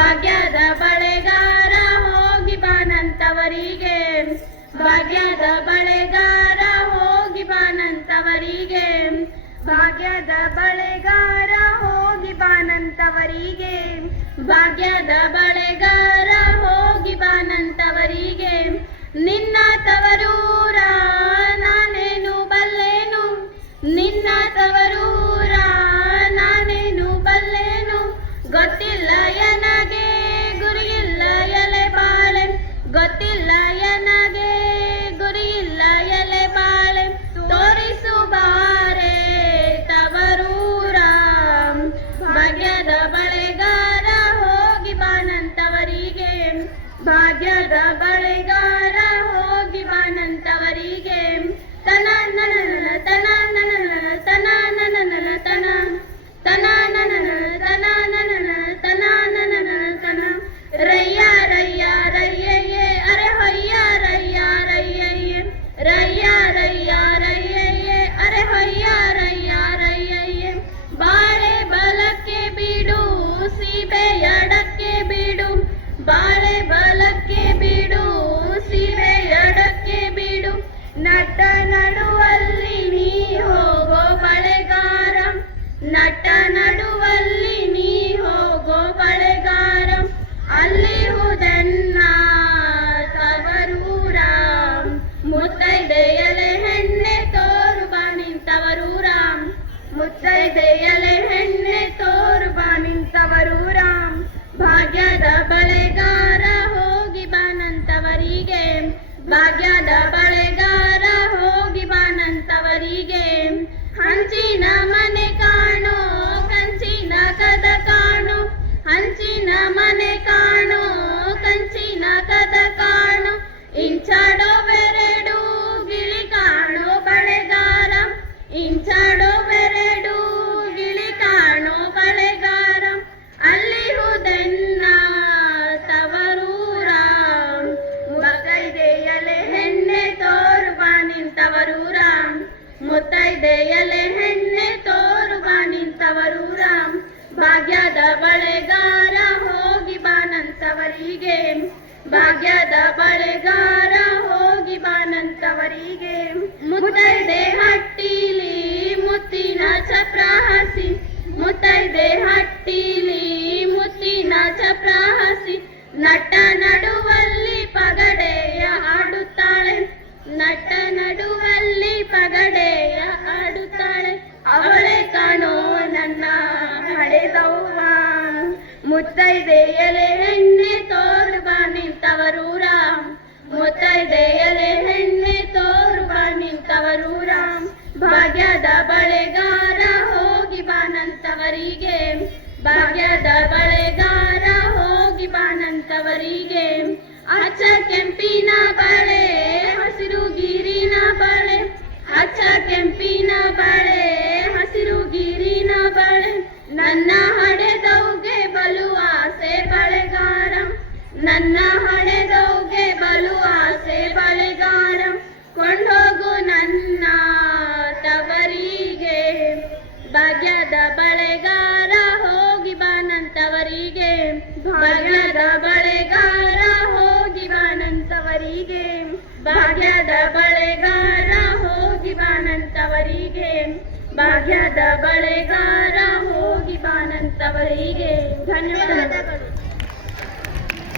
ಭಾಗ್ಯದ ಬಳೆಗಾರ ಹೋಗಿ ಬಾನಂತವರಿಗೆ, ಭಾಗ್ಯದ ಬಳೆಗಾರ ಹೋಗಿ ಬಾನಂತವರಿಗೆ, ಭಾಗ್ಯದ ಬಳೆಗಾರ ಹೋಗಿ ಬಾನಂತವರಿಗೆ, ಭಾಗ್ಯದ ಬಳೆಗಾರ ಹೋಗಿ ಬಾನಂತವರಿಗೆ. ನಿನ್ನ ತವರೂರ ನಾನೇನು ಬಲ್ಲೆನು, ನಿನ್ನ ತವರೂರ ನಾನೇನು ಬಲ್ಲೆನು, ಗೊತ್ತಿಲ್ಲ ಎನಗೆ ಗುರಿಯಿಲ್ಲ ಎಲೆ ಬಾಳೆ, ಗೊತ್ತಿಲ್ಲ ಎನಗೆ ಗುರಿಯಿಲ್ಲ ಎಲೆ ಬಾಳೆ. ತೋರಿಸು ಬಾರೆ ತವರೂರ, ಭಾಗ್ಯದ ಬಳೆಗಾರ ಹೋಗಿ ಬಾನಂತವರಿಗೆ, ಭಾಗ್ಯದ ಬಳೆಗಾರ ಹೋಗಿ ಬಾನಂತವರಿಗೆ. ತನ ನನ ತನ ನನ ತನ ನನ ತನ ತನ ನನ ತನ ನನ ತನ ನನ ತನ. ರಯ್ಯ ರಯ್ಯ ರಯ್ಯಯ್ಯೆ ಅರೆ ಹೊಯ್ಯ ರಯ್ಯ ರಯ್ಯಯ್ಯೆ, ರಯ್ಯ ರಯ್ಯ ರಯ್ಯಯ್ಯೆ ಅರೆ ಹೊಯ್ಯ ರಯ್ಯ ರಯ್ಯಯ್ಯೆ. ಬಾಳೆ ಬಲಕ್ಕೆ ಬಿಡು ಸೀಬೆ ಎಡಕ್ಕೆ ಬಿಡು, ಬಾಳೆ ಬಲಕ್ಕೆ ಬಿಡು ಸೀಬೆ ಎಡಕ್ಕೆ ಬಿಡು. ನಟ ನಡುವಲ್ಲಿ ನೀ ಹೋಗೋ ಬಳೆಗಾರ, ನಟ ನಡುವಲ್ಲಿ ನೀ ಹೋಗೋ ಬಳೆಗಾರ. ಅಲ್ಲಿಹುದೆನ್ನ ತವರೂರ, ಮುತ್ತೈದೆಯಲೆ ಹೆಣ್ಣೆ ತೋರು ಬಾ ನಿಂತವರೂರ, ಮುತ್ತೈದೆಯಲೆ ಹೆಣ್ಣೆ ತೋರು ಬಾ ನಿಂತವರೂರ. ಭಾಗ್ಯದ ಬಳೆಗಾರ ಹೋಗಿ ಬಾನಂತವರಿಗೆ, ಭಾಗ್ಯದ ಬಳೆಗಾರ ಹೋಗಿ ಬಾನಂತವರಿಗೆ. ಹಂಚಿನ ಮನೆ ಕಾಣೋ ಕಂಚಿನ ಕದ ಕಾಣೋ, ಹಂಚಿನ ಮನೆ ಕಾಣೋ ಕಂಚಿನ ಕದ ಕಾಣೋ. ಇಂಚಾಡೋ ಬೆರೆಡು ಗಿಳಿ ಕಾಣೋ ಬಳೆಗಾರ, ಇಂಚಾಡೋ ಬೆರೆಡು ಗಿಳಿ ಕಾಣೋ ಬಳೆಗಾರ. ಅಲ್ಲಿಹುದೆನ್ನ ತವರೂರ, ಮುತ್ತೈದೆಯಲೆ ಹೆಣ್ಣೆ ತೋರು ಬಾ ನಿಂತವರೂರ, ಮುತ್ತೈದೆಯಲೆ ಹೆಣ್ಣೆ ತೋರು ಬಾ ನಿಂತವರೂರ. ಭಾಗ್ಯದ ಬಳೆಗಾರ ಹೋಗಿ ಬಾನಂತವರಿಗೆ, ಭಾಗ್ಯದ ಬಳೆಗಾರ ಹೋಗಿ ಬಾನಂತವರಿಗೆ. ಮುತ್ತೈದೆ ಹಟ್ಟಿಲಿ ಮುತ್ತಿನ ಚಪ್ರ ಹಸಿ, ಮುತ್ತೈದೆ ಹಟ್ಟಿಲಿ ಮುತ್ತಿನ ಚಪ್ರ ಹಸಿ. ನಟ ನಡುವಲ್ಲಿ ಪಗಡೆಯ ಆಡುತ್ತಾಳೆ, ನಟ ನಡುವಲ್ಲಿ ಪಗಡೆಯ ಆಡುತ್ತಾಳೆ. ಅವಳೆ ಕಾಣೋ ನನ್ನ ಹಡೆದವ್ವ, ಮುತ್ತೈದೆಯಲೆ ಹೆಣ್ಣೆ ತೋರು ಬಾ ನಿಂತವರೂರ, ಮುತ್ತೈದೆಯಲೆ ಹೆಣ್ಣೆ ತೋರು ಬಾ ನಿಂತವರೂರ. ಭಾಗ್ಯದ ಬಳೆಗಾರ ಹೋಗಿ ಬಾನಂತವರಿಗೆ, ಭಾಗ್ಯದ ಬಳೆಗಾರ ಹೋಗಿ ಬಾನಂತವರಿಗೆ. ಅಚ್ಚ ಕೆಂಪಿನ ಬಳೆ ಹಸಿರು ಗಿರಿನ ಬಳೆ, ಅಚ್ಚ ಕೆಂಪಿನ ಬಳೆ ಹಸಿರು ಗಿರಿನ ಬಳೆ. ನನ್ನ ಹಡೆದವ್ಗೆ ಬಲು ಆಸೆ ಬಳೆಗಾರ, ನನ್ನ ಹಡೆದವ್ಗೆ ಬಲು ಆಸೆ ಬಳೆಗಾರ. ಕೊಂಡೋಗು ನನ್ನ ತವರಿಗೆ, ಭಾಗ್ಯದ ಬಳೆಗಾರ ಹೋಗಿ ಬಾನಂತವರಿಗೆ, ಭಾಗ್ಯದ ಬಳೆಗಾರ ಹೋಗಿ ಬಾನಂತವರಿಗೆ, ಭಾಗ್ಯದ ಬಳೆಗಾರ ಹೋಗಿ ಬಾನಂತವರಿಗೆ, ಭಾಗ್ಯದ ಬಳೆಗಾರ ಹೋಗಿ ಬಾನಂತವರಿಗೆ. ಧನ್ಯವಾದಗಳು.